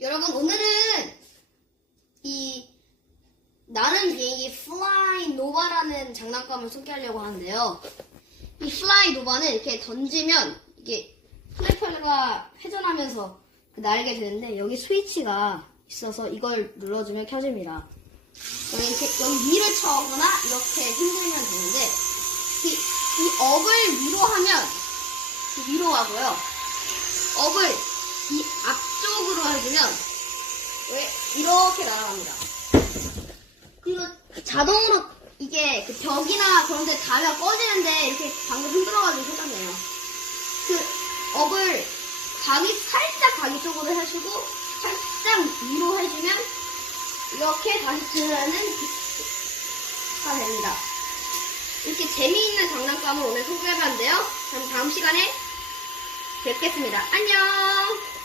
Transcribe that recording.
여러분 오늘은 이 나는 비행기 플라이 노바라는 장난감을 소개하려고 하는데요. 이 플라이 노바는 이렇게 던지면 이게 플래퍼가 회전하면서 날게 되는데 여기 스위치가 있어서 이걸 눌러주면 켜집니다. 여기 이렇게 여기 위를 쳐거나 이렇게 흔들면 되는데 이, 이 업을 위로 하면 그 위로 가고요. 업을 이 앞 쪽으로 해주면 왜 이렇게 날아갑니다. 그리고 자동으로 이게 그 벽이나 그런 데 닿으면 꺼지는데 이렇게 방금 흔들어가지고 켜졌네요. 그 업을 가기 살짝 가기 쪽으로 해주고 살짝 위로 해주면 이렇게 다시 들으면은 가 됩니다. 이렇게 재미있는 장난감을 오늘 소개해봤는데요. 그럼 다음 시간에 뵙겠습니다. 안녕!